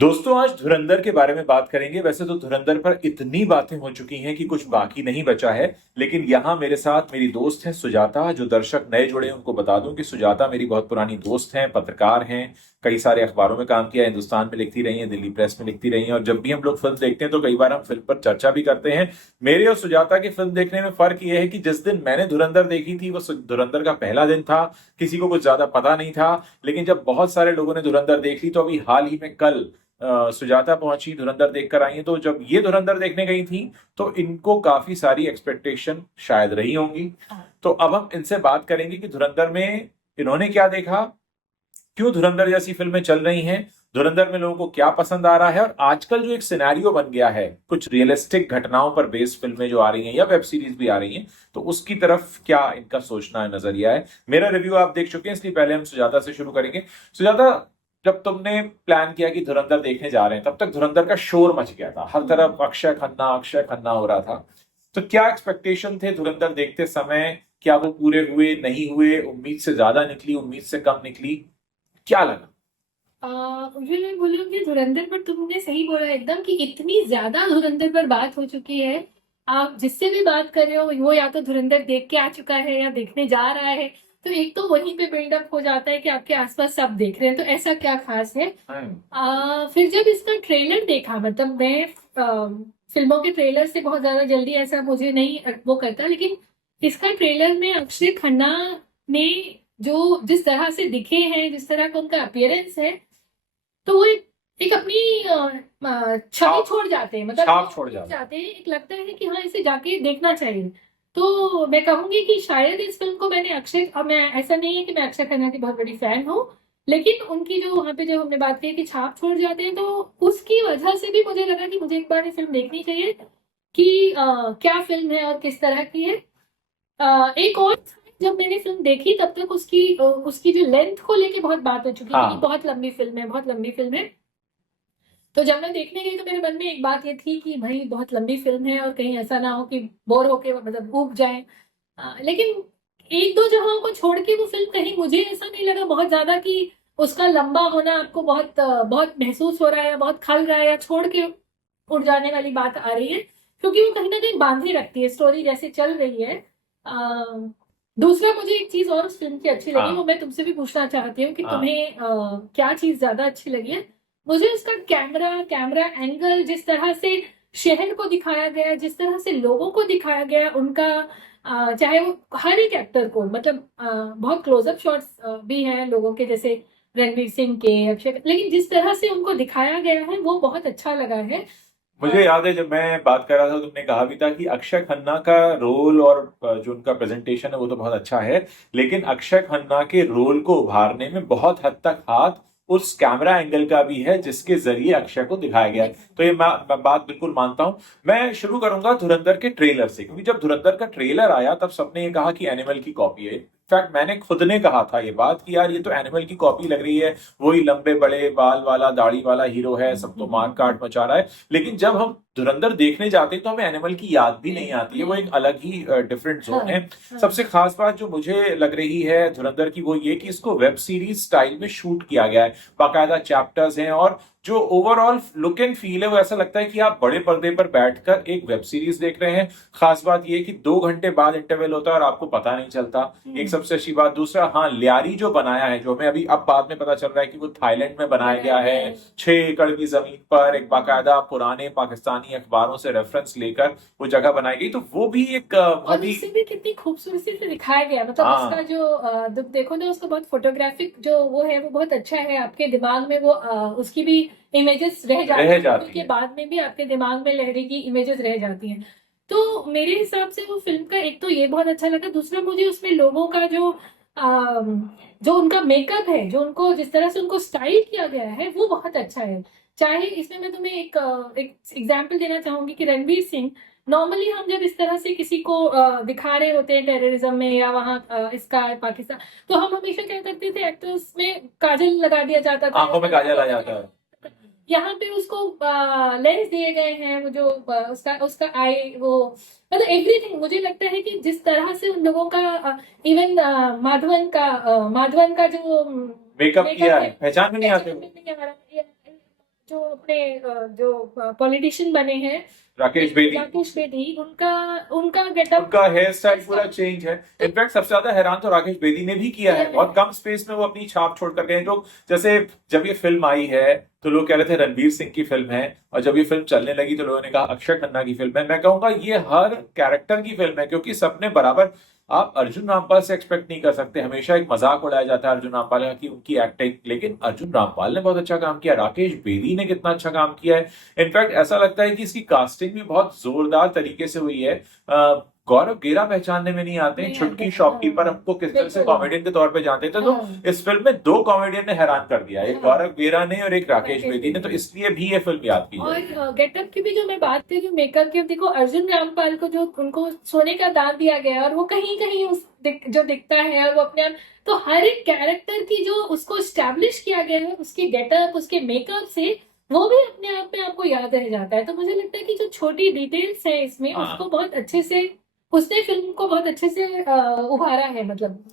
दोस्तों आज धुरंधर के बारे में बात करेंगे। वैसे तो धुरंधर पर इतनी बातें हो चुकी हैं कि कुछ बाकी नहीं बचा है। लेकिन यहाँ मेरे साथ मेरी दोस्त है सुजाता। जो दर्शक नए जुड़े हैं उनको बता दूं कि सुजाता मेरी बहुत पुरानी दोस्त हैं, पत्रकार हैं। कई सारे अखबारों में काम किया है, हिंदुस्तान में लिखती रही हैं, दिल्ली प्रेस में लिखती रही हैं। और जब भी हम लोग फिल्म देखते हैं तो कई बार हम फिल्म पर चर्चा भी करते हैं। मेरे और सुजाता की फिल्म देखने में फर्क यह है कि जिस दिन मैंने धुरंधर देखी थी वो धुरंधर का पहला दिन था। किसी को कुछ ज्यादा पता नहीं था। लेकिन जब बहुत सारे लोगों ने धुरंधर देख ली तो अभी हाल ही में कल सुजाता पहुंची, धुरंधर देखकर आई हैं। तो जब ये धुरंधर देखने गई थी तो इनको काफी सारी एक्सपेक्टेशन शायद रही होंगी। तो अब हम इनसे बात करेंगे कि धुरंधर में इन्होंने क्या देखा, क्यों धुरंधर जैसी फिल्में चल रही हैं, धुरंधर में लोगों को क्या पसंद आ रहा है, और आजकल जो एक सिनेरियो बन गया है, कुछ रियलिस्टिक घटनाओं पर बेस्ड फिल्में जो आ रही हैं या वेब सीरीज भी आ रही हैं, तो उसकी तरफ क्या इनका सोचना है, नजरिया है। मेरा रिव्यू आप देख चुके हैं, इसलिए पहले हम सुजाता से शुरू करेंगे। सुजाता, जब तुमने प्लान किया कि धुरंधर देखने जा रहे हैं तब तक धुरंधर का शोर मच गया था, हर तरफ अक्षय खन्ना हो रहा था। तो क्या एक्सपेक्टेशन थे धुरंधर देखते समय? क्या वो पूरे हुए, नहीं हुए? उम्मीद से ज्यादा निकली, उम्मीद से कम निकली? क्या लगा? मुझे मैं बोलूँगी धुरंधर पर तुमने सही बोला एकदम कि इतनी ज्यादा धुरंधर पर बात हो चुकी है। आप जिससे भी बात कर रहे हो वो या तो धुरंधर देख के आ चुका है या देखने जा रहा है। तो एक तो वहीं पे बिल्डअप हो जाता है कि आपके आसपास सब देख रहे हैं, तो ऐसा क्या खास है। फिर जब इसका ट्रेलर देखा, मतलब मैं फिल्मों के ट्रेलर से बहुत ज्यादा जल्दी ऐसा मुझे नहीं वो करता, लेकिन इसका ट्रेलर में अक्षय खन्ना ने जो जिस तरह से दिखे हैं, जिस तरह का उनका अपीयरेंस है, तो वो एक अपनी छवि छाप छोड़ जाते हैं, मतलब छाप एक छोड़ छवि जाता है। जाते हैं, एक लगता है कि हाँ इसे जाके देखना चाहिए। तो मैं कहूंगी कि शायद इस फिल्म को मैंने अक्षय, अब मैं ऐसा नहीं है कि मैं अक्षय खन्ना की बहुत बड़ी फैन हूँ, लेकिन उनकी जो वहां पे जो हमने बात की कि छाप छोड़ जाते हैं, तो उसकी वजह से भी मुझे लगा कि मुझे एक बार ये फिल्म देखनी चाहिए कि क्या फिल्म है और किस तरह की है। एक और जब मैंने फिल्म देखी तब तक उसकी जो लेंथ को लेके बहुत बात हो चुकी थी कि हाँ। बहुत लंबी फिल्म है, बहुत लंबी फिल्म है। तो जब मैं देखने गई तो मेरे मन में एक बात ये थी कि भाई बहुत लंबी फिल्म है और कहीं ऐसा ना हो कि बोर होके मतलब ऊब जाए। लेकिन एक दो जगहों को छोड़ के वो फिल्म, कहीं मुझे ऐसा नहीं लगा बहुत ज्यादा कि उसका लंबा होना आपको बहुत महसूस हो रहा है या बहुत खल रहा है या छोड़ के उड़ जाने वाली बात आ रही है, क्योंकि वो कहीं ना कहीं बांधे रखती है स्टोरी जैसे चल रही है। दूसरा, मुझे एक चीज और उस फिल्म की अच्छी लगी, वो हाँ। मैं तुमसे भी पूछना चाहती हूँ कि हाँ। तुम्हें क्या चीज ज्यादा अच्छी लगी है। मुझे उसका कैमरा कैमरा एंगल, जिस तरह से शहर को दिखाया गया, जिस तरह से लोगों को दिखाया गया, उनका चाहे वो हर एक एक्टर को, मतलब बहुत क्लोजअप शॉट्स भी हैं लोगों के, जैसे रणवीर सिंह के, अक्षय, लेकिन जिस तरह से उनको दिखाया गया है वो बहुत अच्छा लगा है। मुझे याद है जब मैं बात कर रहा था तुमने कहा भी था कि अक्षय खन्ना का रोल और जो उनका प्रेजेंटेशन है वो तो बहुत अच्छा है। लेकिन अक्षय खन्ना के रोल को उभारने में बहुत हद तक हाथ उस कैमरा एंगल का भी है जिसके जरिए अक्षय को दिखाया गया है। तो ये मैं बात बिल्कुल मानता हूं। मैं शुरू करूंगा धुरंधर के ट्रेलर से, क्योंकि जब धुरंधर का ट्रेलर आया तब सबने ये कहा कि एनिमल की कॉपी है। इनफैक्ट मैंने खुद ने कहा था ये बात कि यार ये तो एनिमल की कॉपी लग रही है। वही लंबे बड़े बाल वाला, दाढ़ी वाला हीरो है, सब तो मार काट मचा रहा है। लेकिन जब हम धुरंधर देखने जाते हैं तो हमें एनिमल की याद भी नहीं आती है। वो एक अलग ही डिफरेंट जोन है। सबसे खास बात जो मुझे लग रही है धुरंधर की वो ये कि इसको वेब सीरीज स्टाइल में शूट किया गया है। बाकायदा चैप्टर्स हैं, और जो ओवरऑल लुक एंड फील है वो ऐसा लगता है कि आप बड़े पर्दे पर बैठकर एक वेब सीरीज देख रहे हैं। खास बात ये है कि 2 घंटे बाद इंटरवल होता है और आपको पता नहीं चलता। एक सबसे अच्छी बात। दूसरा, हाँ, लियारी जो बनाया है, जो हमें अभी अब बाद में पता चल रहा है कि वो थाईलैंड में बनाया गया है। 6 एकड़ की जमीन पर एक बाकायदा पुराने पाकिस्तानी अखबारों से रेफरेंस लेकर वो जगह बनाई गई, तो वो भी एक और बहुत ही। उससे भी कितनी खूबसूरती से दिखाया गया, मतलब उसका हाँ। जो देखो ना, उसका बहुत फोटोग्राफिक जो वो है वो बहुत अच्छा है। आपके दिमाग में वो उसकी भी इमेजेस रह जाती रह हैं, मूवी जाती के है। बाद में भी आपके दिमाग में लहरी की इमेजेस रह जाती हैं। तो मेरे हिसाब से वो फिल्म का एक तो ये बहुत अच्छा लगा। दूसरा, मुझे उसमें लोगों का जो उनका मेकअप है, जो उनको जिस तरह से उनको स्टाइल किया गया है वो बहुत अच्छा है। चाहे इसमें मैं तुम्हें एक एग्जाम्पल देना चाहूंगी कि रणवीर सिंह, नॉर्मली हम जब इस तरह से किसी को दिखा रहे होते हैं टेररिज्म में या वहाँ इसका पाकिस्तान, तो हम हमेशा क्या करते थे, एक्टर्स में काजल लगा दिया जाता था या आंखों में पता काजल आ होता जाता था। है। यहाँ पे उसको लेंस दिए गए हैं, वो जो उसका उसका आई वो, मतलब एवरीथिंग, मुझे लगता है कि जिस तरह से उन लोगों का इवन माधवन का जो मेकअप किया मेकअप है, है, पहचान में नहीं आते पहचान वो। में नहीं आ रहा है। जो अपने जो पॉलिटिशियन बने हैं राकेश बेदी, राकेश बेदी, उनका उनका गेटअप, उनका हेयर स्टाइल पूरा चेंज है। इनफैक्ट सबसे ज्यादा हैरान तो राकेश बेदी ने भी किया है, बहुत कम स्पेस में वो अपनी छाप छोड़ कर गए हैं। लोग जैसे जब ये फिल्म आई है तो लोग कह रहे थे रणवीर सिंह की फिल्म है, और जब ये फिल्म चलने लगी तो लोगों ने कहा अक्षय खन्ना की फिल्म है। मैं कहूंगा ये हर कैरेक्टर की फिल्म है, क्योंकि सबने बराबर, आप अर्जुन रामपाल से एक्सपेक्ट नहीं कर सकते। हमेशा एक मजाक उड़ाया जाता है अर्जुन रामपाल का कि उनकी एक्टिंग, लेकिन अर्जुन रामपाल ने बहुत अच्छा काम किया, राकेश बेदी ने कितना अच्छा काम किया है। इनफैक्ट ऐसा लगता है कि इसकी कास्टिंग भी बहुत जोरदार तरीके से हुई है। गौरव गेरा पहचानने में नहीं आते हैं, नहीं छुटकी आते, शॉपकीपर हाँ, हमको किस तरह से बिल्कुल, कॉमेडियन के तौर पे जानते थे, तो हाँ, इस फिल्म में दो कॉमेडियन ने हैरान कर दिया, एक हाँ, गौरव गेरा ने और एक राकेश राकेश बेदी ने, तो बेदी। इसलिए भी ये फिल्म याद की जाएगी। और गेटअप की भी जो मैं बात करी, मेकअप की, देखो अर्जुन रामपाल को जो उनको सोने का दांत दिया गया है, और वो कहीं कहीं जो दिखता है, और वो अपने आप, तो हर एक कैरेक्टर की जो उसको स्टैब्लिश किया गया है, उसके गेटअप, उसके मेकअप से वो भी अपने आप में आपको याद रह जाता है। तो मुझे लगता है कि जो छोटी डिटेल्स है इसमें, हाँ, उसको बहुत अच्छे से, उसने फिल्म को बहुत अच्छे से उभारा है, मतलब।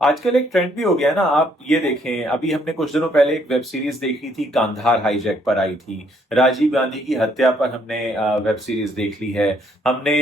आजकल एक ट्रेंड भी हो गया है ना, आप ये देखें, अभी हमने कुछ दिनों पहले एक वेब सीरीज देखी थी, कांधार हाईजैक पर आई थी। राजीव गांधी की हत्या पर हमने वेब सीरीज देख ली है। हमने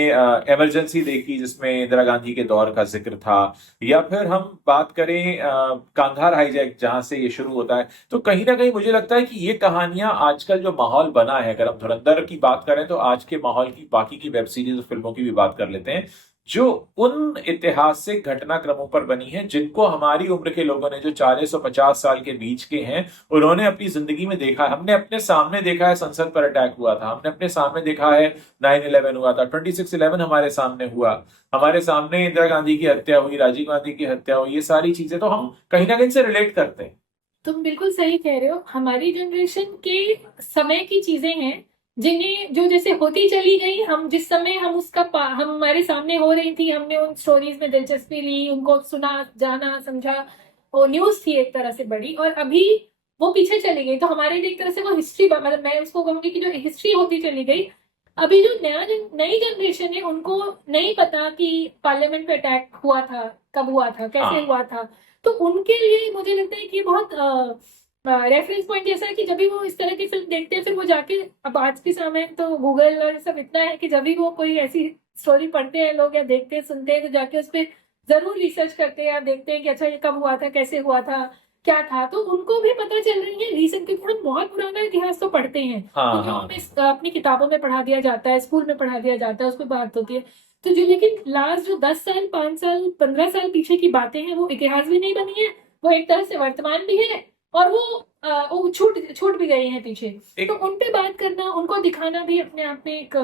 इमरजेंसी देखी जिसमें इंदिरा गांधी के दौर का जिक्र था। या फिर हम बात करें कांधार हाईजैक जहां से ये शुरू होता है, तो कहीं ना कहीं मुझे लगता है कि ये कहानियां, आजकल जो माहौल बना है, अगर हम धुरंधर की बात करें तो आज के माहौल की बाकी की वेब सीरीज और फिल्मों की भी बात कर लेते हैं, जो उन ऐतिहासिक घटनाक्रमों पर बनी है जिनको हमारी उम्र के लोगों ने, जो 40 और 50 साल के बीच के हैं, उन्होंने अपनी जिंदगी में देखा है। हमने अपने सामने देखा है संसद पर अटैक हुआ था, हमने अपने सामने देखा है 9/11 हुआ था, 26/11 हमारे सामने हुआ, हमारे सामने इंदिरा गांधी की हत्या हुई, राजीव गांधी की हत्या हुई। ये सारी चीजें तो हम कहीं ना कहीं से रिलेट करते हैं। तुम बिल्कुल सही कह रहे हो, हमारी जनरेशन के समय की चीजें हैं जिन्हें, जो जैसे होती चली गई, हम जिस समय हम हम हमारे सामने हो रही थी, हमने उन स्टोरीज में दिलचस्पी ली, उनको सुना, जाना, समझा, वो न्यूज थी एक तरह से बड़ी, और अभी वो पीछे चली गई, तो हमारे लिए एक तरह से वो हिस्ट्री, मतलब मैं उसको कहूंगी कि जो हिस्ट्री होती चली गई। अभी जो नई जनरेशन है, उनको नहीं पता कि पार्लियामेंट पे अटैक हुआ था, कब हुआ था, कैसे हाँ, हुआ था। तो उनके लिए मुझे लगता है कि बहुत रेफरेंस पॉइंट जैसा है कि जब भी वो इस तरह की फिल्म देखते हैं, फिर वो जाके, अब आज के समय तो गूगल और सब इतना है कि जब भी वो कोई ऐसी स्टोरी पढ़ते हैं लोग, या देखते हैं, सुनते हैं, तो जाके उस पर जरूर रिसर्च करते हैं, या देखते हैं कि अच्छा ये कब हुआ था, कैसे हुआ था, क्या था। तो उनको भी पता चल रही है रीजन, क्योंकि हम बहुत पुराना इतिहास तो पढ़ते हैं, हाँ, तो जो हाँ, हमें अपनी किताबों में पढ़ा दिया जाता है, स्कूल में पढ़ा दिया जाता है, उस पर बात होती है। तो जो, लेकिन लास्ट जो 10 साल, 5 साल, 15 साल पीछे की बातें हैं, वो इतिहास भी नहीं बनी है, वो एक तरह से वर्तमान भी है, और वो छूट छूट भी गए हैं पीछे। तो एक उन पे बात करना, उनको दिखाना भी अपने आप में एक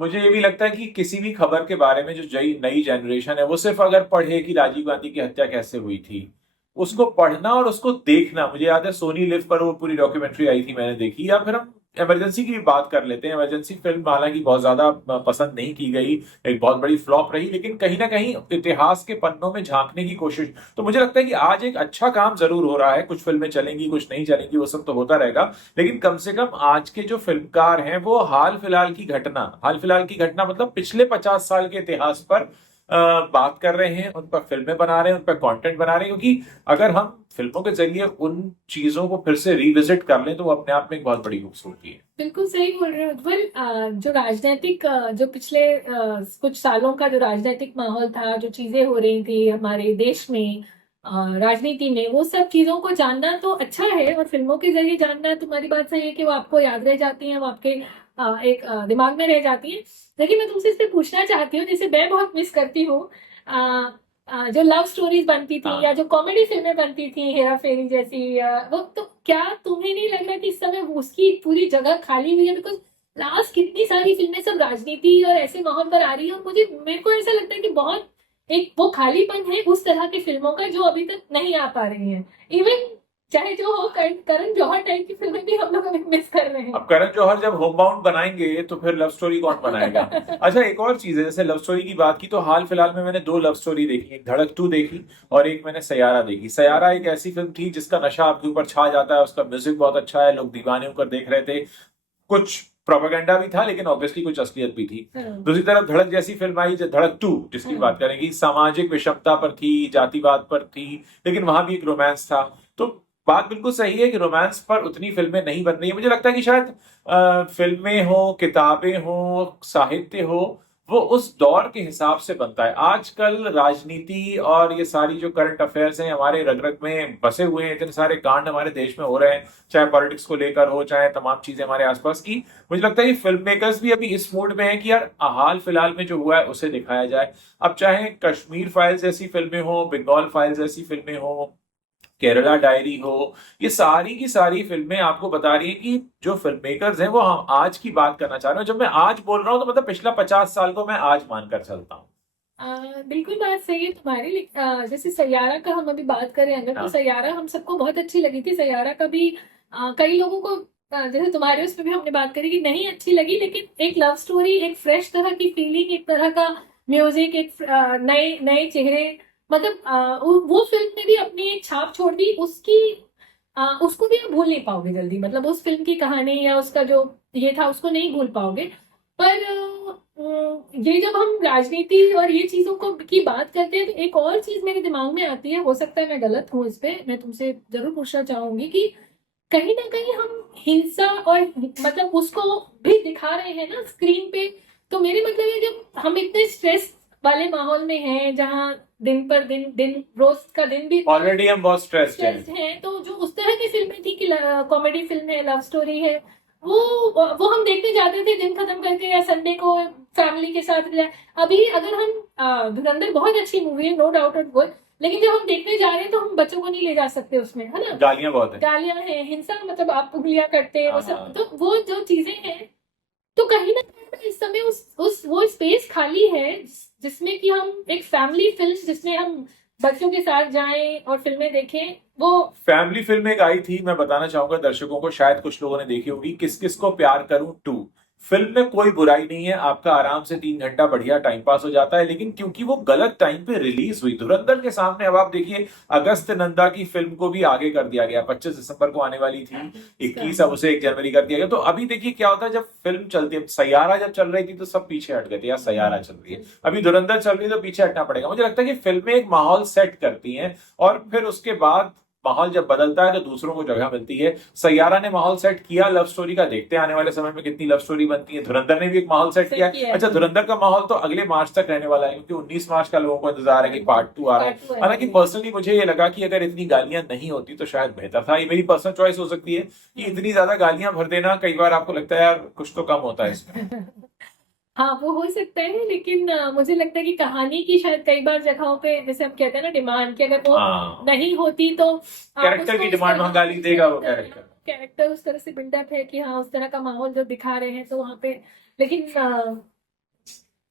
मुझे ये भी लगता है कि किसी भी खबर के बारे में जो नई जनरेशन है, वो सिर्फ अगर पढ़े कि राजीव गांधी की हत्या कैसे हुई थी, उसको पढ़ना और उसको देखना। मुझे याद है सोनी लिव पर वो पूरी डॉक्यूमेंट्री आई थी, मैंने देखी। या फिर हम इमरजेंसी की भी बात कर लेते हैं। इमरजेंसी फिल्म हालांकि बहुत ज्यादा पसंद नहीं की गई, एक बहुत बड़ी फ्लॉप रही, लेकिन कहीं ना कहीं इतिहास के पन्नों में झांकने की कोशिश। तो मुझे लगता है कि आज एक अच्छा काम जरूर हो रहा है। कुछ फिल्में चलेंगी, कुछ नहीं चलेंगी, वो सब तो होता रहेगा, लेकिन कम से कम आज के जो फिल्मकार हैं वो हाल फिलहाल की घटना मतलब पिछले 50 साल के इतिहास पर बात कर रहे हैं, उन पर फिल्में बना रहे हैं, उन पर कंटेंट बना रहे हैं। क्योंकि अगर हम फिल्मों के जरिए उन चीजों को फिर से रिविजिट कर लें तो वो अपने आप में एक बहुत बड़ी खूबसूरती है। बिल्कुल सही बोल रहे हो उज्ज्वल। जो राजनीतिक, जो पिछले कुछ सालों का जो राजनीतिक माहौल था, जो चीजें हो रही थी हमारे देश में, राजनीति में, वो सब चीजों को जानना तो अच्छा है, और फिल्मों के जरिए जानना, तुम्हारी बात सही है कि वो आपको याद रह जाती हैं, वो आपके एक दिमाग में रह जाती हैं। लेकिन मैं तुमसे इस पे पूछना चाहती हूँ, जैसे मैं बहुत मिस करती हूँ जो लव स्टोरीज बनती थी, हाँ, या जो कॉमेडी फिल्में बनती थी, हेरा फेरी जैसी, वो, तो क्या तुम्हें नहीं लग रहा कि इस समय उसकी पूरी जगह खाली हुई है? बिकॉज लास्ट कितनी सारी फिल्में सब राजनीति और ऐसे माहौल पर आ रही है, और मेरे को ऐसा लगता है कि बहुत एक वो खालीपन है उस तरह की फिल्मों का, जो अभी तक नहीं आ पा रही है। इवन चाहे जो हो, करण जौहर टाइप की फिल्में भी हम लोग अभी मिस कर रहे अब करण जौहर जब होम बाउंड बनाएंगे तो फिर लव स्टोरी कौन बनाएगा? हैं। अच्छा, एक और चीज है, जैसे लव स्टोरी की बात की तो हाल फिलहाल में मैंने दो लव स्टोरी देखी, एक धड़क 2 देखी और एक मैंने सयारा देखी। सयारा एक ऐसी फिल्म थी जिसका नशा आपके ऊपर छा जाता है, उसका म्यूजिक बहुत अच्छा है, लोग दीवाने होकर देख रहे थे, कुछ प्रोपेगेंडा भी था लेकिन ऑब्वियसली कुछ असलियत भी थी। दूसरी तरफ धड़क जैसी फिल्म आई, जो धड़क 2 जिसकी बात करेंगी, सामाजिक विषमता पर थी, जातिवाद पर थी, लेकिन वहां भी एक रोमांस था। तो बात बिल्कुल सही है कि रोमांस पर उतनी फिल्में नहीं बन रही है। मुझे लगता है कि शायद फिल्में हो, किताबें हो, साहित्य हो, वो उस दौर के हिसाब से बनता है। आजकल राजनीति और ये सारी जो करंट अफेयर्स हैं हमारे रग रग में बसे हुए हैं, इतने सारे कांड हमारे देश में हो रहे हैं, चाहे पॉलिटिक्स को लेकर हो, चाहे तमाम चीजें हमारे आसपास की। मुझे लगता है कि फिल्म मेकर्स भी अभी इस मूड में है कि यार हाल फिलहाल में जो हुआ है उसे दिखाया जाए। अब चाहे कश्मीर फाइल्स जैसी फिल्में हो, बंगाल फाइल्स जैसी फिल्में हो, केरला डायरी हो, ये सारी की सारी फिल्में आपको बता रही है कि जो फिल्म मेकर्स हैं वो हम आज की बात करना चाह रहे हैं। जब मैं आज बोल रहा हूं तो मतलब पिछला 50 साल को मैं आज मानकर चलता हूँ। बिल्कुल बात सही है तुम्हारी। जैसे सैयारा का हम अभी बात करें अगर, तो हाँ। सैयारा हम सबको बहुत अच्छी लगी थी। सैयारा का भी कई लोगों को जैसे तुम्हारे उसमें भी हमने बात करी कि नहीं अच्छी लगी, लेकिन एक लव स्टोरी, एक फ्रेश तरह की फीलिंग, एक तरह का म्यूजिक, एक नए नए चेहरे, मतलब वो फिल्म ने भी अपनी एक छाप छोड़ दी। उसको भी आप भूल नहीं पाओगे जल्दी, मतलब उस फिल्म की कहानी या उसका जो ये था उसको नहीं भूल पाओगे। पर ये जब हम राजनीति और ये चीजों को की बात करते हैं तो एक और चीज मेरे दिमाग में आती है, हो सकता है मैं गलत हूँ इस पे, मैं तुमसे जरूर पूछना चाहूंगी कि कहीं ना कहीं हम हिंसा और मतलब उसको भी दिखा रहे हैं ना स्क्रीन पे। तो मेरे मतलब है जब हम इतने स्ट्रेस वाले माहौल में हैं जहाँ दिन पर दिन रोज का दिन भी ऑलरेडी हम बहुत स्ट्रेस्ड हैं। स्ट्रेस्ड हैं, तो जो उस तरह की फिल्में थी कि कॉमेडी फिल्म है, लव स्टोरी है, वो हम देखने जाते थे दिन खत्म करके या संडे को फैमिली के साथ। अभी अगर हम धुरंधर बहुत अच्छी मूवी है, नो डाउट एट गुड, लेकिन जब हम देखने जा रहे हैं तो हम बच्चों को नहीं ले जा सकते उसमें, है ना। गालियां बहुत है। गालियां हैं, हिंसा, मतलब आप उंगलियां करते हैं, वो सब, हाँ। तो वो जो चीजें हैं, तो कहीं ना कहीं इस समय उस वो स्पेस खाली है जिसमें कि हम एक फैमिली फिल्म जिसमें हम बच्चों के साथ जाएं और फिल्में देखें, वो फैमिली फिल्म एक आई थी, मैं बताना चाहूंगा दर्शकों को, शायद कुछ लोगों ने देखी होगी, किस किस को प्यार करूं 2। फिल्म में कोई बुराई नहीं है, आपका आराम से 3 घंटा बढ़िया टाइम पास हो जाता है, लेकिन क्योंकि वो गलत टाइम पे रिलीज हुई धुरंधर के सामने, अब आप देखिए अगस्त नंदा की फिल्म को भी आगे कर दिया गया, 25 दिसंबर को आने वाली थी, 21 अब उसे 1 जनवरी कर दिया गया। तो अभी देखिए क्या होता है जब फिल्म चलती है। सैयारा जब चल रही थी तो सब पीछे हट गए थे, यार सैयारा चल रही है, अभी धुरंधर चल रही है तो पीछे हटना पड़ेगा। मुझे लगता है कि फिल्में एक माहौल सेट करती हैं और फिर उसके बाद माहौल जब बदलता है तो दूसरों को जगह मिलती है। सैयारा ने माहौल सेट किया लव स्टोरी का, देखते हैं आने वाले समय में कितनी लव स्टोरी बनती है। धुरंधर ने भी एक माहौल सेट किया है। अच्छा, धुरंधर का माहौल तो अगले मार्च तक रहने वाला है, क्योंकि 19 मार्च का लोगों को इंतजार है कि पार्ट 2 आ रहा है। हालांकि पर्सनली मुझे ये लगा कि अगर इतनी गालियां नहीं होती तो शायद बेहतर था। ये मेरी पर्सनल चॉइस हो सकती है कि इतनी ज्यादा गालियां भर देना, कई बार आपको लगता है यार कुछ तो कम होता है इसमें। हाँ वो हो सकता है, लेकिन मुझे लगता है कि कहानी की शायद कई बार जगहों पे जैसे हम कहते हैं ना डिमांड, कि अगर वो हाँ, नहीं होती तो कैरेक्टर की डिमांड वहां गाली देगा वो कैरेक्टर। कैरेक्टर उस तरह से बिल्डअप है कि हाँ उस तरह का माहौल जो दिखा रहे हैं तो वहां पे, लेकिन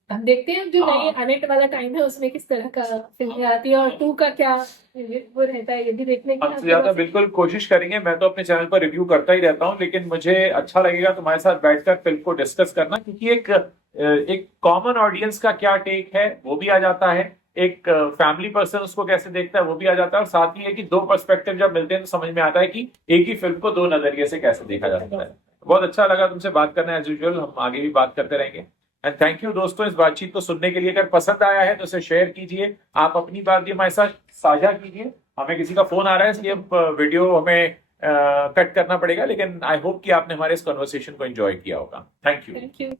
हम देखते हैं जो नई हाँ, आने वाला टाइम है उसमें किस तरह का फिल्में आती है और 2 का क्या वो रहता है, ये भी देखने की हमसे ज्यादा बिल्कुल कोशिश करेंगे। मैं तो अपने चैनल पर रिव्यू करता ही रहता हूँ, लेकिन मुझे अच्छा लगेगा तुम्हारे साथ बैठकर फिल्म को डिस्कस करना, क्योंकि एक कॉमन ऑडियंस का क्या टेक है वो भी आ जाता है, एक फैमिली पर्सन उसको कैसे देखता है वो भी आ जाता है, और साथ ही है कि दो पर्सपेक्टिव जब मिलते हैं तो समझ में आता है कि एक ही फिल्म को दो नजरिए से कैसे देखा जा सकता है। बहुत अच्छा लगा तुमसे बात करना, एज यूजुअल हम आगे भी बात करते रहेंगे। एंड थैंक यू दोस्तों इस बातचीत को सुनने के लिए। अगर पसंद आया है तो इसे शेयर कीजिए, आप अपनी बात भी हमारे साथ साझा कीजिए। हमें किसी का फोन आ रहा है इसलिए वीडियो हमें कट करना पड़ेगा, लेकिन आई होप कि आपने हमारे इस कन्वर्सेशन को एंजॉय किया होगा। Thank you. Thank you.